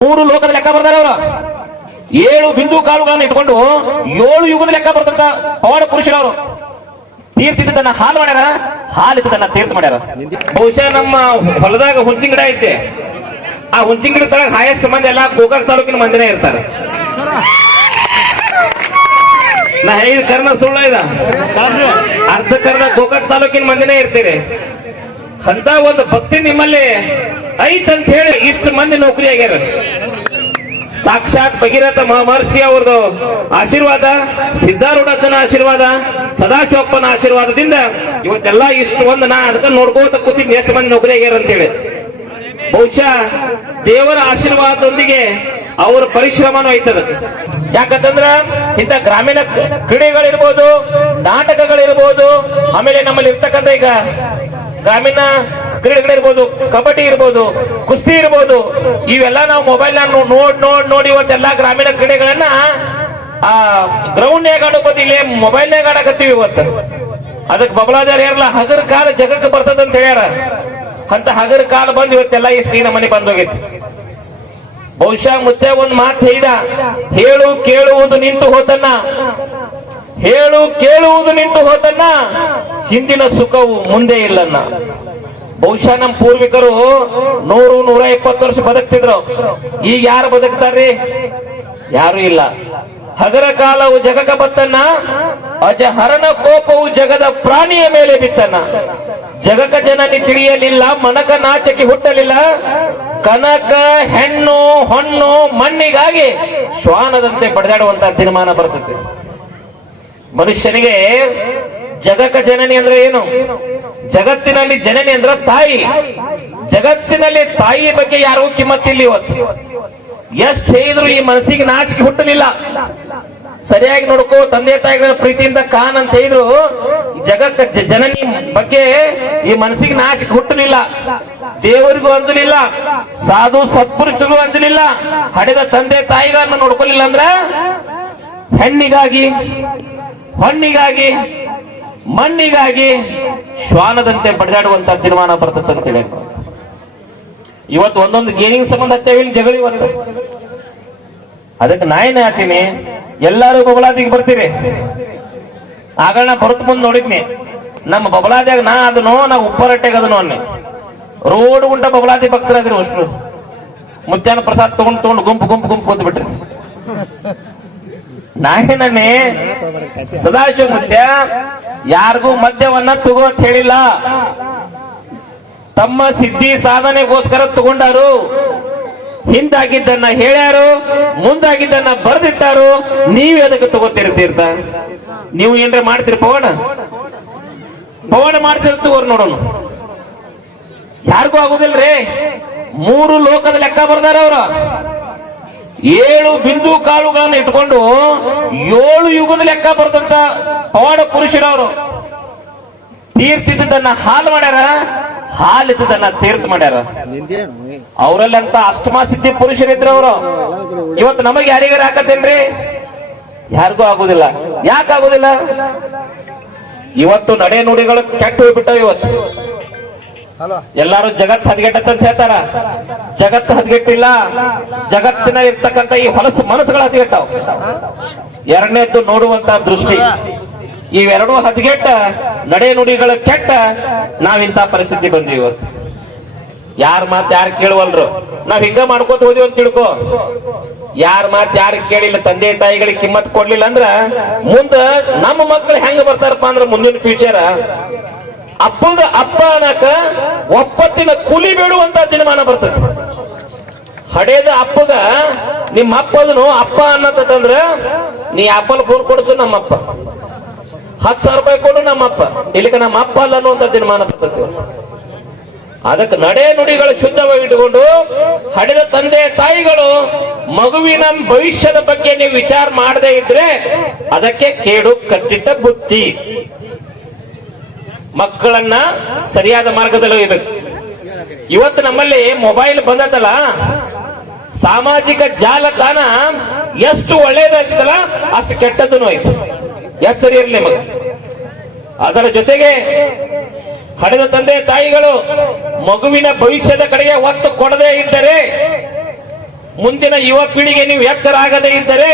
ಮೂರು ಲೋಕದ ಲೆಕ್ಕ ಬರ್ತಾರೆ ಅವರು. ಏಳು ಬಿಂದು ಕಾಲುಗಳನ್ನು ಇಟ್ಕೊಂಡು ಏಳು ಯುಗದ ಲೆಕ್ಕ ಬರ್ತಂತ ಪವಾಡ ಪುರುಷರವರು ತೀರ್ಥಿದ್ದನ್ನ ಹಾಲು ಮಾಡ್ಯಾರ ಹಾಲಿದ್ದನ್ನ ತೀರ್ಥ ಮಾಡ್ಯಾರ. ಬಹುಶಃ ನಮ್ಮ ಹೊಲದಾಗ ಹುಂಚಿನ ಗಿಡ ಐತೆ. ಆ ಹುಂಚಿನ ತರ ತಳಗ ಹಾಯೆಸ್ಟ್ ಮಂದಿ ಎಲ್ಲ ಗೋಕಾಕ್ ತಾಲೂಕಿನ ಮಂದಿನೇ ಇರ್ತಾರೆ. ನಾ ಹೇಳಿದ ಕರ್ಣ ಸುಳ್ಳ ಇದ. ಅರ್ಧ ಕರ್ಣ ಗೋಕಾಕ್ ತಾಲೂಕಿನ ಮಂದಿನೇ ಇರ್ತೀರಿ. ಅಂತ ಒಂದು ಭಕ್ತಿ ನಿಮ್ಮಲ್ಲಿ ಐತಂತ ಹೇಳಿ ಇಷ್ಟು ಮಂದಿ ನೌಕರಿ ಆಗ್ಯಾರ. ಸಾಕ್ಷಾತ್ ಭಗೀರಥ ಮಹರ್ಷಿ ಅವ್ರದ್ದು ಆಶೀರ್ವಾದ ಸಿದ್ಧಾರೂಢನ ಆಶೀರ್ವಾದ, ಸದಾಶಿವಪ್ಪನ ಆಶೀರ್ವಾದದಿಂದ ಇವತ್ತೆಲ್ಲ ಇಷ್ಟು ಒಂದು ನಾ ಅದಕ್ಕೆ ನೋಡ್ಕೋತ ಕೂತಿದ್ದೀನಿ ಎಷ್ಟು ಮಂದಿ ನೌಕರಿ ಆಗ್ಯಾರ ಅಂತೇಳಿ ಬಹುಶಃ ದೇವರ ಆಶೀರ್ವಾದದೊಂದಿಗೆ ಅವ್ರ ಪರಿಶ್ರಮನೂ ಐತದ ಯಾಕಂತಂದ್ರ ಇಂಥ ಗ್ರಾಮೀಣ ಕ್ರೀಡೆಗಳಿರ್ಬೋದು, ನಾಟಕಗಳಿರ್ಬೋದು, ಆಮೇಲೆ ನಮ್ಮಲ್ಲಿ ಇರ್ತಕ್ಕಂಥ ಈಗ ಗ್ರಾಮೀಣ ಕ್ರೀಡೆಗಳಿರ್ಬೋದು ಕಬಡ್ಡಿ ಇರ್ಬೋದು, ಕುಸ್ತಿ ಇರ್ಬೋದು, ಇವೆಲ್ಲ ನಾವು ಮೊಬೈಲ್ ನೋಡ್ ನೋಡ್ ನೋಡಿ ಇವತ್ತೆಲ್ಲ ಗ್ರಾಮೀಣ ಕ್ರೀಡೆಗಳನ್ನ, ಆ ಗ್ರೌಂಡ್ ಇಲ್ಲಿ ಮೊಬೈಲ್ ನಾಗ ಆಡಕತ್ತೀವಿ ಇವತ್ತು. ಅದಕ್ಕೆ ಬಬಲಾಚಾರ ಇರಲ್ಲ ಹಗರ್ ಕಾಲ ಜಗಕ್ಕೆ ಬರ್ತದ ಅಂತ ಹೇಳ್ಯಾರ. ಅಂತ ಹಗರ್ ಕಾಲ ಬಂದು ಇವತ್ತೆಲ್ಲ ಈ ಸ್ಕ್ರೀನ್ ಮನೆ ಬಂದೋಗಿತ್ತು ಬಹುಶಃ ಮತ್ತೆ ಒಂದು ಮಾತು ಹೇಳಿದ, ಹೇಳು ಕೇಳುವುದು ನಿಂತು ಹೋತನ್ನ. ಹೇಳು ಕೇಳುವುದು ನಿಂತು ಹೋತನ್ನ. ಹಿಂದಿನ ಸುಖವು ಮುಂದೆ ಇಲ್ಲನ್ನ. ಬಹುಶಃ ನಮ್ಮ ಪೂರ್ವಿಕರು ನೂರು, ನೂರ ಇಪ್ಪತ್ತು ವರ್ಷ ಬದುಕ್ತಿದ್ರು. ಈಗ ಯಾರು ಬದುಕ್ತಾರ್ರಿ? ಯಾರು ಇಲ್ಲ. ಹಗರ ಕಾಲವು ಜಗಕ ಬತ್ತನ್ನ ಅಜಹರನ ಕೋಪವು ಜಗದ ಪ್ರಾಣಿಯ ಮೇಲೆ ಬಿತ್ತನ್ನ. ಜಗಕ ಜನನಿ ತಿಳಿಯಲಿಲ್ಲ, ಮನಕ ನಾಚಕ್ಕೆ ಹುಟ್ಟಲಿಲ್ಲ. ಕನಕ, ಹೆಣ್ಣು, ಹೊಣ್ಣು, ಮಣ್ಣಿಗಾಗಿ ಶ್ವಾನದಂತೆ ಬಡಿದಾಡುವಂತ ತೀರ್ಮಾನ ಬರ್ತದೆ. ಮನುಷ್ಯನಿಗೆ ಜಗಕ ಜನನಿ ಅಂದ್ರೆ ಏನು? ಜಗತ್ತಿನಲ್ಲಿ ಜನನಿ ಅಂದ್ರೆ ತಾಯಿ. ಜಗತ್ತಿನಲ್ಲಿ ತಾಯಿ ಬಗ್ಗೆ ಯಾರು ಕಿಮ್ಮತ್ತಿಲ್ಲ ಇವತ್ತು. ಎಷ್ಟು ಹೇಳಿದ್ರು ಈ ಮನಸ್ಸಿಗೆ ನಾಚಿಕೆ ಹುಟ್ಟಲಿಲ್ಲ. ಸರಿಯಾಗಿ ನೋಡ್ಕೋ ತಂದೆ ತಾಯಿಗಳ ಪ್ರೀತಿಯಿಂದ ಕಾನ್ ಅಂತ ಹೇಳಿದ್ರು. ಜಗತ್ತ ಜನನಿ ಬಗ್ಗೆ ಈ ಮನಸ್ಸಿಗೆ ನಾಚಿಕೆ ಹುಟ್ಟಲಿಲ್ಲ. ದೇವರಿಗೂ ಅಂಜಲಿಲ್ಲ. ಸಾಧು ಸತ್ಪುರುಷರಿಗೂ ಅಂಜಲಿಲ್ಲ. ಹಡೆದ ತಂದೆ ತಾಯಿಗಳನ್ನ ನೋಡ್ಕೊಲಿಲ್ಲ ಅಂದ್ರ ಹೆಣ್ಣಿಗಾಗಿ ಹೊಣ್ಣಿಗಾಗಿ ಮಣ್ಣಿಗಾಗಿ ಶ್ವಾನದಂತೆ ಬಡಿದಾಡುವಂತ ತೀರ್ಮಾನ ಬರ್ತದೆ ಅಂತ ಹೇಳಿ. ಇವತ್ತು ಒಂದೊಂದು ಗೇಮಿಂಗ್ ಸಂಬಂಧ ಹತ್ತೇವಿ ಜಗಳ ಇವತ್ತು. ಅದಕ್ಕೆ ನಾ ಏನ್ ಎಲ್ಲರೂ ಬಬಲಾದಿಗೆ ಬರ್ತೀರಿ. ಆಗ ನಾ ಬರುತ್ತ ಮುಂದೆ ನೋಡಿದ್ನಿ. ನಮ್ಮ ಬಬಲಾದಿಯಾಗ ನಾ ಅದನೋ ನಾ ಉಪ್ಪರಟ್ಟೆಗೆ ಅದನೋ ಅನ್ನೆ. ರೋಡ್ ಉಂಟ ಬಬಲಾದಿ ಭಕ್ತರಾದ್ರಿ ಅಷ್ಟು ಮುತ್ಯಾನ ಪ್ರಸಾದ್ ತಗೊಂಡು ತಗೊಂಡು ಗುಂಪು ಗುಂಪು ಗುಂಪು ಕೂತ್ ಬಿಟ್ರಿ. ನಾಯಿನೇ ಸದಾಶಿವ ಮುತ್ಯ ಯಾರಿಗೂ ಮದ್ಯವನ್ನ ತಗೋ ಅಂತ ಹೇಳಿಲ್ಲ. ತಮ್ಮ ಸಿದ್ಧಿ ಸಾಧನೆಗೋಸ್ಕರ ತಗೊಂಡಾರು. ಹಿಂದಾಗಿದ್ದನ್ನ ಹೇಳ್ಯಾರು, ಮುಂದಾಗಿದ್ದನ್ನ ಬರೆದಿಟ್ಟಾರು. ನೀವ್ ಅದಕ್ಕೆ ತಗೋತಿರ್ತೀರ್ತ ನೀವು ಏನ್ರ ಮಾಡ್ತೀರಿ ಪವನ ಪವನ ಮಾಡ್ತಿರ್ತವ್ರು ನೋಡೋಣ. ಯಾರಿಗೂ ಆಗುದಿಲ್ರಿ. ಮೂರು ಲೋಕದ ಲೆಕ್ಕ ಬರ್ದಾರ ಅವ್ರ. ಏಳು ಬಿಂದು ಕಾಲುಗಳನ್ನು ಇಟ್ಕೊಂಡು ಏಳು ಯುಗದ ಲೆಕ್ಕ ಬರ್ತಂತ ಪವಾಡ ಪುರುಷರವರು. ತೀರ್ತಿದ್ದನ್ನ ಹಾಲು ಮಾಡ್ಯಾರ? ಹಾಲಿದ್ದನ್ನ ತೀರ್ಥ ಮಾಡ್ಯಾರ. ಅವರಲ್ಲಂತ ಅಷ್ಟಮಾ ಸಿದ್ಧಿ ಪುರುಷರಿದ್ರು ಅವರು ಇವತ್ತು ನಮಗೆ ಯಾರಿಗಾರ ಹಾಕತ್ತೇನ್ರಿ ಯಾರಿಗೂ ಆಗುದಿಲ್ಲ. ಯಾಕಾಗುದಿಲ್ಲ? ಇವತ್ತು ನಡೆ ನುಡಿಗಳು ಕೆಟ್ಟು ಹೋಗ್ಬಿಟ್ಟವ ಇವತ್ತು. ಎಲ್ಲಾರು ಜಗತ್ ಹದಗೆಟ್ಟತ್ ಅಂತ ಹೇಳ್ತಾರ. ಜಗತ್ತು ಹದಗೆಟ್ಟಿಲ್ಲ. ಜಗತ್ತಿನ ಇರ್ತಕ್ಕಂಥ ಈ ಹೊಲಸು ಮನಸ್ಸುಗಳು ಹದಗೆಟ್ಟವು. ಎರಡನೇದ್ದು ನೋಡುವಂತ ದೃಷ್ಟಿ. ಇವೆರಡೂ ಹದಗೆಟ್ಟ, ನಡೆ ನುಡಿಗಳು ಕೆಟ್ಟ ನಾವಿಂತ ಪರಿಸ್ಥಿತಿ ಬಂದ್ವಿ ಇವತ್ತು. ಯಾರ ಮಾತು ಯಾರು ಕೇಳುವಲ್ರು? ನಾವ್ ಹಿಂಗ ಮಾಡ್ಕೋತ ಹೋದಿವಿ ಅಂತ ತಿಳ್ಕೊ. ಯಾರ ಮಾತು ಯಾರು ಕೇಳಿಲ್ಲ, ತಂದೆ ತಾಯಿಗಳಿಗೆ ಕಿಮ್ಮತ್ ಕೊಡ್ಲಿಲ್ಲ ಅಂದ್ರ ಮುಂದ ನಮ್ಮ ಮಕ್ಕಳು ಹೆಂಗ ಬರ್ತಾರಪ್ಪ ಅಂದ್ರ ಮುಂದಿನ ಫ್ಯೂಚರ್ ಅಪ್ಪಂಗ ಅಪ್ಪ ಅನ್ನಕ ಒಪ್ಪತ್ತಿನ ಕೂಲಿ ಬೇಡುವಂತ ದಿನಮಾನ ಬರ್ತದೆ. ಹಡೆದ ಅಪ್ಪಗ ನಿಮ್ಮ ಅಪ್ಪದನು ಅಪ್ಪ ಅನ್ನತ್ತಂದ್ರ ನೀ ಅಪ್ಪನ ಫೋನ್ ಕೊಡಿಸು ನಮ್ಮಪ್ಪ. ಹತ್ತು ಸಾವಿರ ರೂಪಾಯಿ ಕೊಡು ನಮ್ಮಪ್ಪ. ಇಲ್ಲಿಗೆ ನಮ್ಮ ಅಪ್ಪ ಅಲ್ಲ ಅನ್ನುವಂತ ದಿನಮಾನ ಬರ್ತದೆ. ಅದಕ್ಕೆ ನಡೆ ನುಡಿಗಳು ಶುದ್ಧವಾಗಿ ಇಟ್ಟುಕೊಂಡು ಹಡೆದ ತಂದೆ ತಾಯಿಗಳು ಮಗುವಿನ ಭವಿಷ್ಯದ ಬಗ್ಗೆ ನೀವು ವಿಚಾರ ಮಾಡದೇ ಇದ್ರೆ ಅದಕ್ಕೆ ಕೇಡು ಕಟ್ಟಿಟ್ಟ ಬುದ್ಧಿ ಮಕ್ಕಳನ್ನ ಸರಿಯಾದ ಮಾರ್ಗದಲ್ಲಿ ಒಯ್ಯಬೇಕು ಇವತ್ತು ನಮ್ಮಲ್ಲಿ ಮೊಬೈಲ್ ಬಂದದಲ್ಲ? ಸಾಮಾಜಿಕ ಜಾಲತಾಣ ಎಷ್ಟು ಒಳ್ಳೇದಾಗ್ತದಲ್ಲ ಅಷ್ಟು ಕೆಟ್ಟದ್ದು ಆಯ್ತು ಎಚ್ಚರಿ ಇರಲಿ ನಿಮಗೆ? ಅದರ ಜೊತೆಗೆ ಹಡೆದ ತಂದೆ ತಾಯಿಗಳು ಮಗುವಿನ ಭವಿಷ್ಯದ ಕಡೆಗೆ ಒತ್ತು ಕೊಡದೇ ಇದ್ದರೆ, ಮುಂದಿನ ಯುವ ಪೀಳಿಗೆ ನೀವು ಎಚ್ಚರ ಆಗದೇ ಇದ್ದರೆ,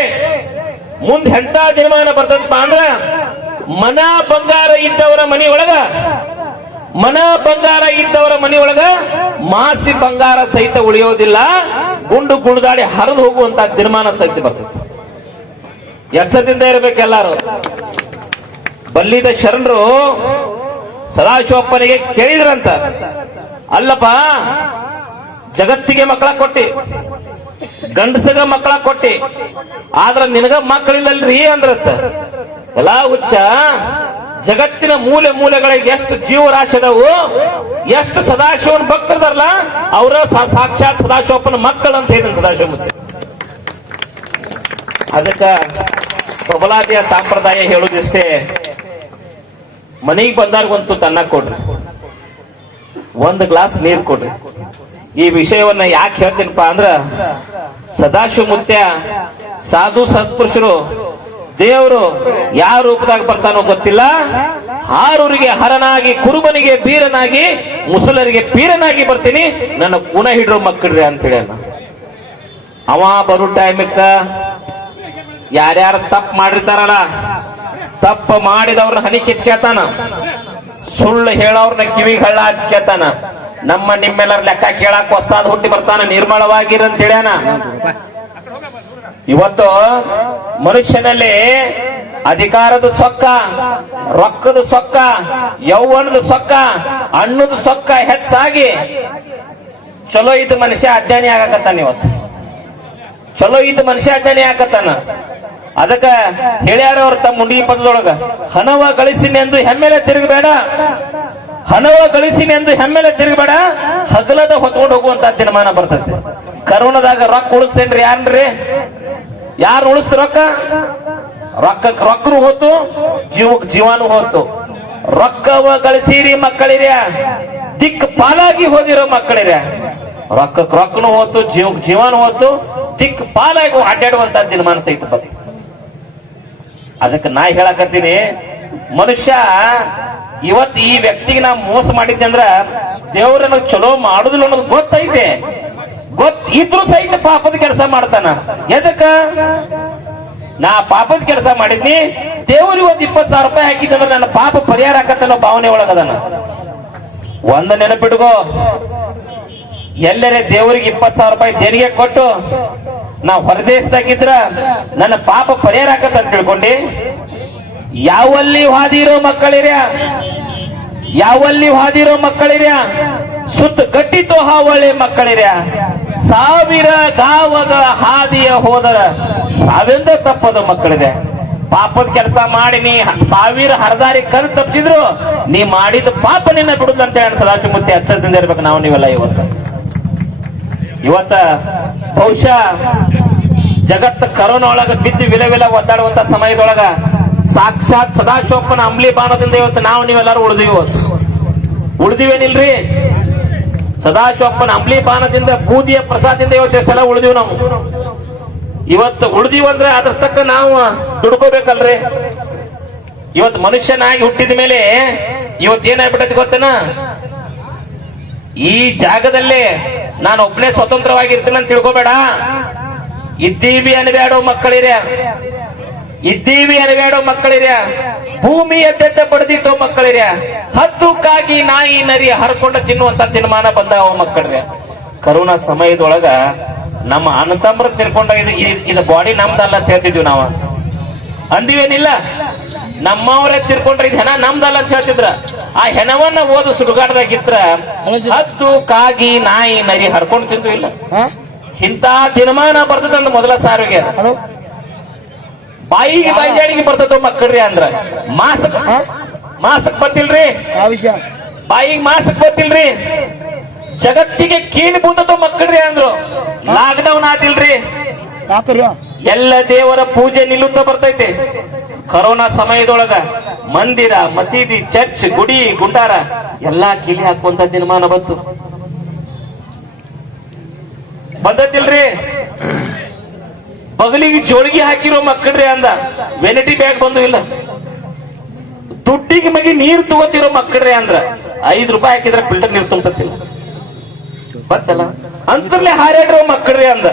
ಮುಂದೆ ಎಂತ ದಿನಮಾನ ಬರ್ತದಪ್ಪ ಅಂದ್ರ ಮನ ಬಂಗಾರ ಇದ್ದವರ ಮನೆಯೊಳಗ ಮನ ಬಂಗಾರ ಇದ್ದವರ ಮನೆಯೊಳಗ ಮಾಸಿ ಬಂಗಾರ ಸಹಿತ ಉಳಿಯೋದಿಲ್ಲ. ಗುಂಡು ಗುಣದಾಡಿ ಹರಿದು ಹೋಗುವಂತ ತೀರ್ಮಾನ ಸಹಿತ ಬರ್ತದೆ ಎಚ್ಚರದಿಂದ ಇರಬೇಕು ಎಲ್ಲಾರು. ಬಲ್ಲಿದ ಶರಣರು ಸದಾಶಿವಪ್ಪನಿಗೆ ಕೇಳಿದ್ರಂತ, ಅಲ್ಲಪ್ಪ, ಜಗತ್ತಿಗೆ ಮಕ್ಕಳ ಕೊಟ್ಟಿ, ಗಂಡಸಗ ಮಕ್ಕಳ ಕೊಟ್ಟಿ, ಆದ್ರ ನಿನಗ ಮಕ್ಕಳಿಲ್ಲಲ್ರಿ ಅಂದ್ರತ್ತ ಎಲ್ಲಾ ಹುಚ್ಚ, ಜಗತ್ತಿನ ಮೂಲೆ ಮೂಲೆಗಳಿಗೆ ಎಷ್ಟು ಜೀವರಾಶಿ ಅದಾವು ಎಷ್ಟು ಸದಾಶಿವನ ಭಕ್ತರದಾರಲ್ಲ ಅವರ ಸಾಕ್ಷಾತ್ ಸದಾಶಿವಪ್ಪನ ಮಕ್ಕಳು ಅಂತ ಹೇಳಿದ ಸದಾಶಿವ ಮುತ್ತೆ. ಅದಕ್ಕ ಬಬಲಾದಿಯ ಸಂಪ್ರದಾಯ ಹೇಳುದಿಷ್ಟೇ ಮನೆಗೆ ಬಂದಾರ್ಗಂತೂ ತನ್ನ ಕೊಡ್ರಿ. ಒಂದು ಗ್ಲಾಸ್ ನೀರು ಕೊಡ್ರಿ. ಈ ವಿಷಯವನ್ನ ಯಾಕೆ ಹೇಳ್ತೀನಪ್ಪ ಅಂದ್ರ, ಸದಾಶಿವ ಮುತ್ಯ ಸಾಧು ಸತ್ಪುರುಷರು ದೇವರು ಯಾವ ರೂಪದಾಗ ಬರ್ತಾನೋ ಗೊತ್ತಿಲ್ಲ. ಹಾರೂರಿಗೆ ಹರನಾಗಿ, ಕುರುಬನಿಗೆ ಬೀರನಾಗಿ, ಮುಸಲರಿಗೆ ಪೀರನಾಗಿ ಬರ್ತೀನಿ. ನನ್ನ ಗುಣ ಹಿಡ್ರೋ ಮಕ್ಕಳ್ರಿ ಅಂತ ಹೇಳ ಅವ ಬರೋ ಟೈಮಕ್ಕ ಯಾರ್ಯಾರು ತಪ್ಪು ಮಾಡಿರ್ತಾರಲ್ಲ, ತಪ್ಪು ಮಾಡಿದವ್ರನ್ನ ಹನಿ ಕಿತ್ಕೇತಾನ ಸುಳ್ಳು ಹೇಳೋರ್ನ ಕಿವಿಗೆ ಹಳ್ಳ ಹಚ್ಕೇತಾನ ನಮ್ಮ ನಿಮ್ಮೆಲ್ಲರ ಲೆಕ್ಕ ಕೇಳಕ್ ಹೊಸ್ತಾದ ಹುಟ್ಟಿ ಬರ್ತಾನ ನಿರ್ಮಳವಾಗಿರಂತ ಹೇಳ್ಯಾನ. ಇವತ್ತು ಮನುಷ್ಯನಲ್ಲಿ ಅಧಿಕಾರದ ಸೊಕ್ಕ, ರೊಕ್ಕದ ಸೊಕ್ಕ, ಯೌವನದ ಸೊಕ್ಕ, ಹಣ್ಣದ ಸೊಕ್ಕ ಹೆಚ್ಚಾಗಿ ಚಲೋ ಇದ್ದ ಮನುಷ್ಯ ಅಜ್ಞಾನಿ ಆಗಕತ್ತಾನ ಇವತ್ತು. ಚಲೋ ಇದ್ದ ಮನುಷ್ಯ ಅಜ್ಞಾನಿ ಆಗತ್ತಾನ ಅದಕ್ಕ ಹೇಳ್ಯಾರ ಅವ್ರ ತಮ್ಮ ಮುಂಡಿ ಪದದೊಳಗ, ಹಣವ ಗಳಿಸಿನೆಂದು ಹೆಮ್ಮೆಲೆ ತಿರುಗಬೇಡ, ಹಣವ ಗಳಿಸಿನೆಂದು ಹೆಮ್ಮೆಲೆ ತಿರುಗಬೇಡ, ಹಗಲದ ಹೊತ್ಕೊಂಡು ಹೋಗುವಂತ ದಿನಮಾನ ಬರ್ತದೆ ಕರೋನಾದಾಗ ರೊಕ್ಕ ಉಳಿಸ್ತೇನ್ರಿ ಯಾನ್ರಿ ಯಾರು ಉಳಿಸ್ತ ರೊಕ್ಕ? ರೊಕ್ಕ ರೊಕ್ಕರು ಹೋತು ಜೀವ, ಜೀವಾನು ಹೋತು ರೊಕ್ಕವ ಗಳಿಸಿರಿ ಮಕ್ಕಳಿರ್ಯ ದಿಕ್ ಪಾಲಾಗಿ ಹೋದಿರೋ ಮಕ್ಕಳಿರ್ಯ ರೊಕ್ಕಕ್ ರೊಕ್ಕನು ಹೋತು ಜೀವ, ಜೀವಾನು ಹೋತು ದಿಕ್ ಪಾಲಾಗಿ ಅಡ್ಡಾಡುವಂತ ದಿನಮಾನ ಸಹಿತ ಬಂತು ಅದಕ್ಕೆ ನಾ ಹೇಳಕತ್ತೀನಿ, ಮನುಷ್ಯ ಇವತ್ ಈ ವ್ಯಕ್ತಿಗೆ ನಾ ಮೋಸ ಮಾಡಿದ್ದೆ ಅಂದ್ರ ದೇವ್ರ ಚಲೋ ಮಾಡುದಿಲ್ಲ ಅನ್ನೋದು ಗೊತ್ತೈತೆ. ಗೊತ್ತಿದ್ರು ಸಹಿತ ಪಾಪದ ಕೆಲಸ ಮಾಡ್ತಾನ. ಎದಕ್ಕ? ನಾ ಪಾಪದ ಕೆಲಸ ಮಾಡಿದ್ನಿ, ದೇವರಿಗೆ ಒಂದ್ ಇಪ್ಪತ್ ಸಾವಿರ ರೂಪಾಯಿ ಹಾಕಿದ್ರೆ ನನ್ನ ಪಾಪ ಪರಿಹಾರ ಅನ್ನೋ ಭಾವನೆ ಒಳಗದನ ಒಂದ್ ನೆನಪಿಡ್ಗೋ ಎಲ್ಲರೇ ದೇವರಿಗೆ ಇಪ್ಪತ್ ಸಾವಿರ ರೂಪಾಯಿ ದೇಣಿಗೆ ಕೊಟ್ಟು ನಾ ಹೊರದೇಶದಾಗಿದ್ರ ನನ್ನ ಪಾಪ ಪರಿಹಾರ ಆಕತ್ತ ಅಂತ ತಿಳ್ಕೊಂಡಿ. ಯಾವಲ್ಲಿ ಹಾದಿರೋ ಮಕ್ಕಳಿರ ಯಾವಲ್ಲಿ ಹಾದಿರೋ ಮಕ್ಕಳಿರ ಸುತ್ತ ಗಟ್ಟಿತೋ ಹಾವಳಿ ಮಕ್ಕಳಿರ್ಯ? ಸಾವಿರ ಗಾವದ ಹಾದಿಯ ಹೋದರ. ಸಾವಿರದ ತಪ್ಪದ ಮಕ್ಕಳಿದೆ. ಪಾಪದ ಕೆಲಸ ಮಾಡಿ ನೀ ಸಾವಿರ ಹರದಾರಿ ಕಲ್ ತಪ್ಪಿಸಿದ್ರು ನೀ ಮಾಡಿದ ಪಾಪ ನಿನ್ನ ಬಿಡುದಂತ ಹೇಳಿ ಸದಾಶಿವಮೂರ್ತಿ ಅಕ್ಷರದಿಂದ ಇರ್ಬೇಕು ನಾವು ನೀವೆಲ್ಲ ಇವತ್ತು. ಇವತ್ತ ಬಹುಶಃ ಜಗತ್ತ ಕರೋನಾ ಒಳಗ ಬಿದ್ದು ವಿಲ ವಿಲ ಒದ್ದಾಡುವಂತ ಸಮಯದೊಳಗ ಸಾಕ್ಷಾತ್ ಸದಾಶಿವಪ್ಪನ ಅಂಬ್ಲಿ ಬಾಣದಿಂದ ಇವತ್ತು ನಾವು ನೀವೆಲ್ಲರೂ ಉಳಿದಿವಿ ಇವತ್ತು. ಉಳಿದಿವೇನಿಲ್ರಿ? ಸದಾಶಿವಪ್ಪನ ಅಂಬ್ಲಿಪಾನದಿಂದ, ಬೂದಿಯ ಪ್ರಸಾದದಿಂದ ಇವತ್ತು ಎಷ್ಟೆಲ್ಲ ಉಳಿದಿವ್ ನಾವು. ಇವತ್ತು ಉಳಿದಿವಿ ಅಂದ್ರೆ ತಕ್ಕ ನಾವು ದುಡ್ಕೋಬೇಕಲ್ರಿ. ಇವತ್ತು ಮನುಷ್ಯನಾಗಿ ಹುಟ್ಟಿದ ಮೇಲೆ ಇವತ್ತು ಏನಾಗ್ಬಿಟ್ಟೈತಿ ಗೊತ್ತೇನ? ಈ ಜಾಗದಲ್ಲಿ ನಾನು ಒಬ್ಬನೇ ಸ್ವತಂತ್ರವಾಗಿರ್ತೀನಿ ಅಂತ ತಿಳ್ಕೊಬೇಡ. ಇದ್ದೀವಿ ಅನ್ಬೇಡೋ ಮಕ್ಕಳಿರ್ಯ ಇದ್ದೀವಿ ಅನ್ಬೇಡೋ ಮಕ್ಕಳಿರ್ಯ. ಭೂಮಿ ಎದ್ದೆದ್ದ ಬಡ್ದಿದ್ದೋ ಹತ್ತು ಕಾಗಿ ನಾಯಿ ನರಿ ಹರ್ಕೊಂಡು ತಿನ್ನುವಂತ ತಿನ್ಮಾನ ಬಂದಾವ ಮಕ್ಕಳ್ರೆ ಕರೋನಾ ಸಮಯದೊಳಗ ನಮ್ಮ ಅಣ್ಣತಮ್ಮರು ತಿರ್ಕೊಂಡ ಇದು ಬಾಡಿ ನಮ್ದಲ್ಲ ಅಂತ ಹೇಳ್ತಿದ್ವಿ ನಾವು. ಅಂದಿವೇನಿಲ್ಲ? ನಮ್ಮವರೇ ತಿರ್ಕೊಂಡ್ರೆ ಇದು ಹೆಣ ನಮ್ದಲ್ಲ ಅಂತ ಹೇಳ್ತಿದ್ರ. ಆ ಹೆಣವನ್ನ ಓದು ಸುಡುಗಾಡ್ದಾಗಿದ್ರ ಹತ್ತು ಕಾಗಿ ನಾಯಿ ನರಿ ಹರ್ಕೊಂಡು ತಿಂದು ಇಲ್ಲ. ಇಂತಹ ಇಂಥ ದಿನಮಾನ ಬರ್ತದಂದ ಮೊದಲ ಸಾರಿಗೆ ಅದು. ಬಾಯಿ ಬಾಯಿಗೆ ಬಾಯಿಗೆ ಬರ್ತದ ಮಕ್ಕಳ್ರಿ ಅಂದ್ರ. ಮಾಸಕ್ ಮಾಸಕ್ ಬರ್ತಿಲ್ರಿ ಬಾಯಿಗೆ ಮಾಸಕ್ ಬರ್ತಿಲ್ರಿ ಜಗತ್ತಿಗೆ ಕೀಲಿ ಬೂತದ ಮಕ್ಕಳ್ರಿ ಅಂದ್ರು. ಲಾಕ್ಡೌನ್ ಆತಿಲ್ರಿ ಎಲ್ಲ ದೇವರ ಪೂಜೆ ನಿಲ್ಲುತ್ತಾ ಬರ್ತೈತೆ. ಕರೋನಾ ಸಮಯದೊಳಗ ಮಂದಿರ ಮಸೀದಿ ಚರ್ಚ್ ಗುಡಿ ಗುಂಡಾರ ಎಲ್ಲಾ ಕೀಲಿ ಹಾಕುವಂತ ದಿನಮಾನ ಬಂತು. ಬಂದತಿಲ್ರಿ ಬಗಲಿಗೆ ಜೋಳಿಗೆ ಹಾಕಿರೋ ಮಕ್ಕಳ್ರಿ ಅಂದ. ವೆನಿಟಿ ಬ್ಯಾಗ್ ಬಂದು ಇಲ್ಲ. ದುಡ್ಡಿಗೆ ಮಗಿ ನೀರು ತಗೋತಿರೋ ಮಕ್ಕಳ್ರಿ ಅಂದ್ರ. ಐದು ರೂಪಾಯಿ ಹಾಕಿದ್ರೆ ಫಿಲ್ಟರ್ ನೀರು ತುಂಬತಿಲ್ಲ ಬರ್ತಲ್ಲ ಅಂತರ್ಲೆ ಹಾರಾಡಿರೋ ಮಕ್ಕಳ್ರಿ ಅಂದ.